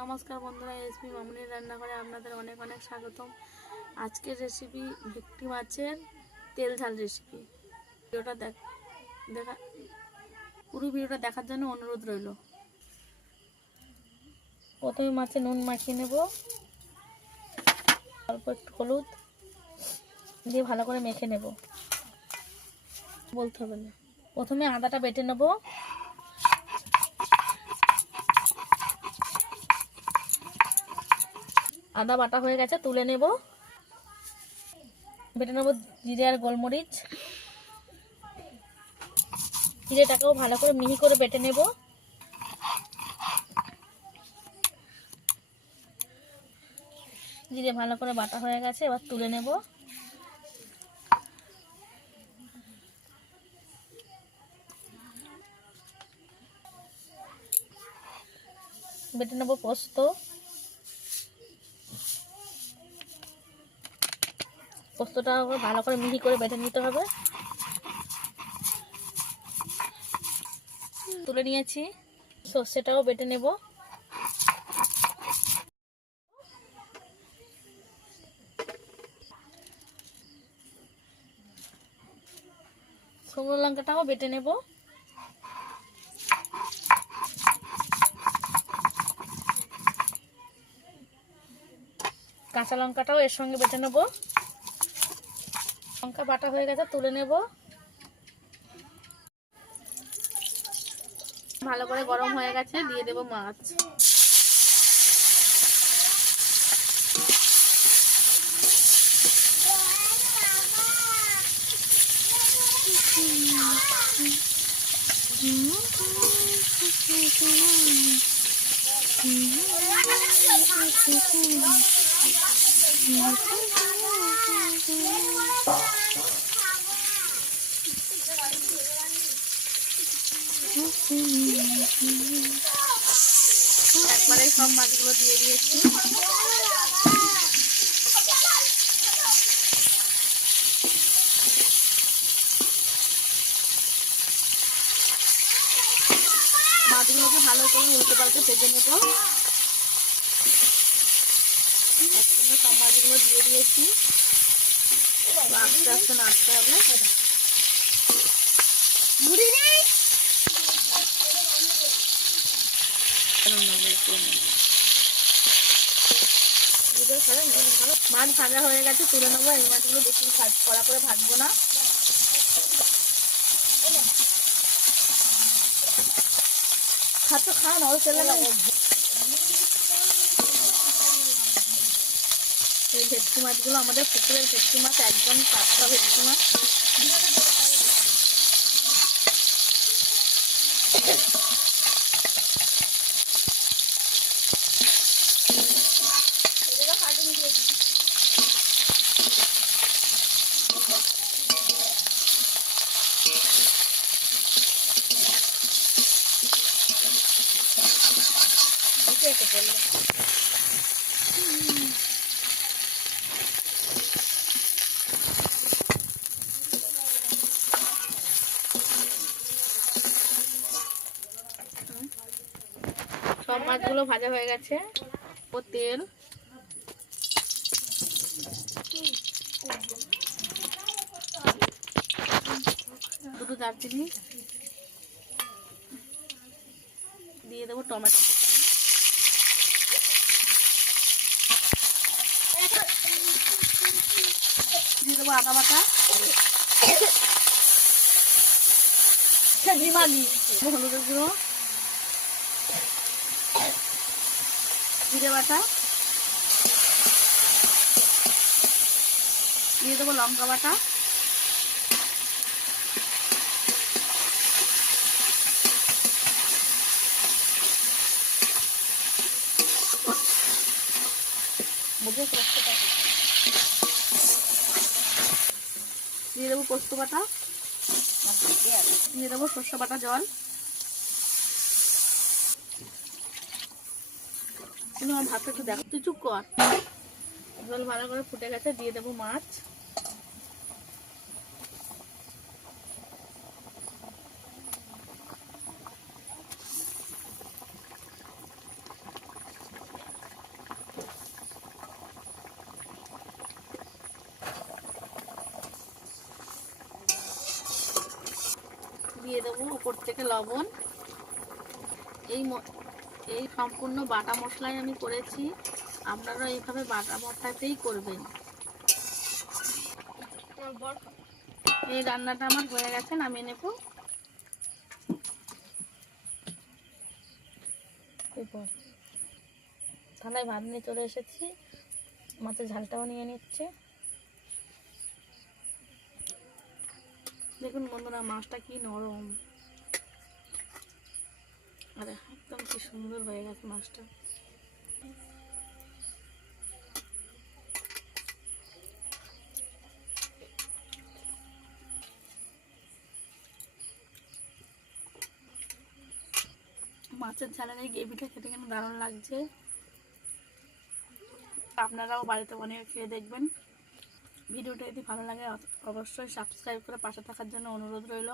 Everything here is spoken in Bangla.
নমস্কার বন্ধুরা এসপি মামনির রান্নাঘরে আপনাদের অনেক অনেক স্বাগতম। আজকের রেসিপি ভেটকি মাছের তেল ঝাল রেসিপি ভিডিওটা দেখ, দেখা, পুরো ভিডিওটা দেখার জন্য অনুরোধ রইল। প্রথমে মাছে নুন মাখিয়ে নেব। অল্প একটু হলুদ দিয়ে ভালো করে মেখে নেব। বলতে হবে না। প্রথমে আদাটা বেটে নেব। আদা বাটা হয়ে গেছে, তুলে নেব। বেটে নেব জিরে আর গোলমরিচ। জিরেটাকেও ভালো করে মিহি করে বেটে নেব। জিরে ভালো করে বাটা হয়ে গেছে, এবার তুলে নেব। বেটে নেব পোস্ত। পোস্তটা ভালো করে মিহি করে বেটে নিতে হবে। তুলে নিয়েছি, সর্ষেটাও বেটে নেব। শুকনো লঙ্কাটাও বেটে নেব। কাঁচা লঙ্কাটাও এর সঙ্গে বেটে নেব। লঙ্কা বাটা হয়ে গেছে তুলে নেব। ভালো করে গরম হয়ে গেছে দিয়ে দেব মাছ। একবারে সব মাছগুলো দিয়ে দিয়েছি। মাছগুলোকে ভালো করে উল্টে পাল্টে ভেজে নেব। একসঙ্গে সব মাছগুলো দিয়ে দিয়েছি। আস্তে আস্তে নাড়তে হবে। মুড়ি মাছ ভাজা হয়ে গেছে, তুলে নেব, এই মাছগুলো বেশি ভাজ, কড়া করে ভাজবো না। খাতো খান অল তেলে এই ভেটকি মাছগুলো আমাদের পুকুরের ভেটকি মাছ, একদম টাটকা ভেটকি মাছ। সব মাছগুলো ভাজা হয়ে গেছে ও তেল। দুটো দারচিনি। দিয়ে দেবো টমেটো দিয়ে দেবো আদা বাটা। বিমানি হলুদের জিরে বাটা। দিয়ে দেবো লঙ্কা বাটা। মুখে পোস্ত বাটা দিয়ে দেবো পোস্ত বাটা। দিয়ে দেবো সর্ষে বাটা জল। আমার ভাতটা একটু দেখো। তুই চুপ কর। জল ভালো করে ফুটে গেছে, দিয়ে দেবো মাছ। দেবো উপর থেকে লবণ। এই এই সম্পূর্ণ বাটা মশলাই আমি করেছি। আপনারা এইভাবে বাটা মশলাতেই করবেন। এই রান্নাটা আমার হয়ে গেছে, নামিয়ে নেব। থালায় ভাত নিয়ে চলে এসেছি। মাছের ঝালটাও নিয়ে নিচ্ছে। দেখুন বন্ধুরা, মাছটা কি নরম। আরে, একদম কি সুন্দর হয়ে গেছে মাছটা। মাছের ঝালের এই গ্রেভিটা খেতে কিন্তু দারুণ লাগছে। আপনারাও বাড়িতে অনেক খেয়ে দেখবেন। ভিডিওটা যদি ভালো লাগে অবশ্যই সাবস্ক্রাইব করে পাশে থাকার জন্য অনুরোধ রইল।